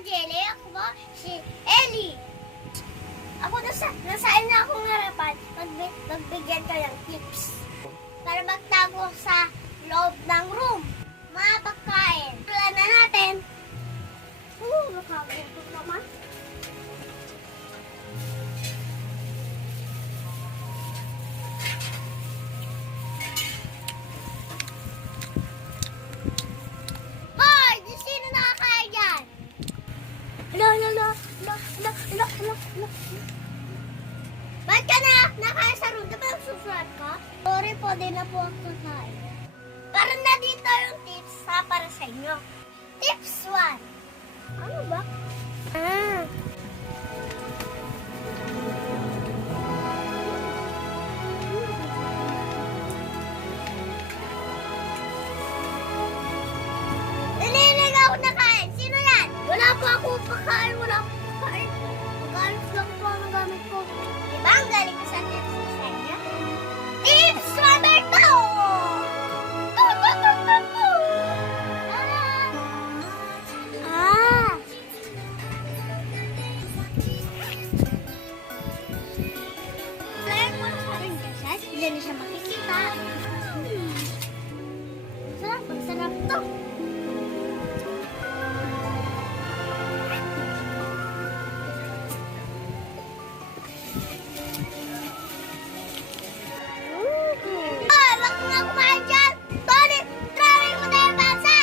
Jelly, ako ba? Si Ellie. Ako nasaan na akong harapan, magbigyan ka ng tips. Para magtago sa loob ng room. Mga pagkain. Tulan na natin. Nakagutom naman. Hoy! Sino nakakain dyan? Hala. Ba't ka nakain sa room? Diba yung susulat ka? Sorry po, di na po ako kakain. Para na dito yung tips para sa inyo. Tips 1. Ano ba? Naninig ako nakain. Sino yan? Wala po ako pakain. Magalit lang po ang gamit ko. Diba ang galing ko sa tips sa inyo? Tips number 2. Hindi na siya makikita. Sarap to. Wag mo nga kumain dyan. Tony, trawin mo na yung bansa.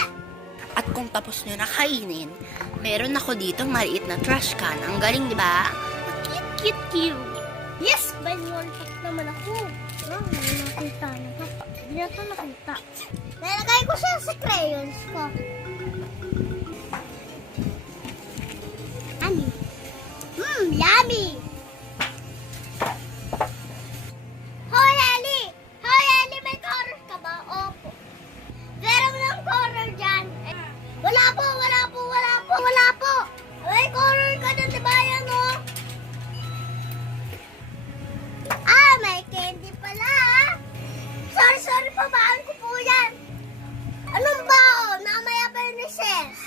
At kung tapos nyo na kainin, meron ako dito maliit na trash can. Ang galing, di ba? Cute. Yes, by one pack naman ako. Hindi nakita. Hindi na ito nakita. Nalagay ko siya sa crayons ko. Yummy! Hoy, Ellie! May color ka ba? Opo. Meron ng color dyan. Wala po! May color ka dyan, diba yan, oh? May candy pala. Sorry po, mahal ko po yan. Anong baon? Namaya pa yung recess.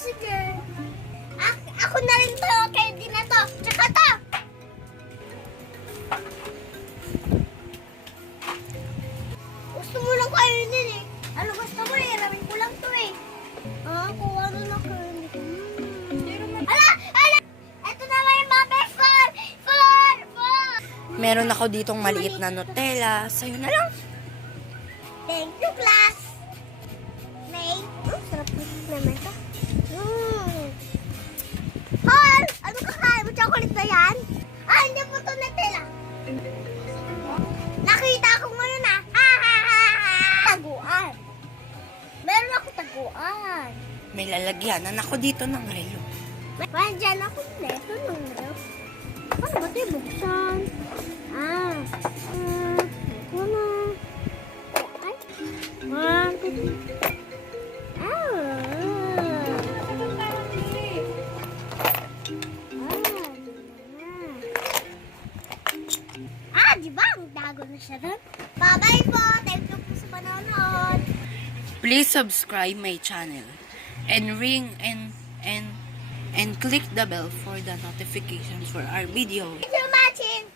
Sige. Ako na rin to, candy na to. Tsaka to. Gusto mo lang kainin eh. Ano gusto mo eh? Ramin ko lang to eh. Kung ano na kainin. Ala! Ito naman yung mga best friend. Meron ako ditong maliit na Nutella. Sa'yo na lang. Thank you, class. May. Sarap naman ito. Paul! Ano kakain mo? Chocolate ba yan? Hindi po ito Nutella. Nakita ko ngayon Taguan. Meron ako taguan. May lalagyanan ako dito ng relo. Diyan ako neto nung relo. Ano ba ito buksan? Ito na. Ay. Diba? Ang dago na siya doon. Bye-bye po. Thank you po sa panonood. Please subscribe my channel and ring and click the bell for the notifications for our video. Thank you for watching.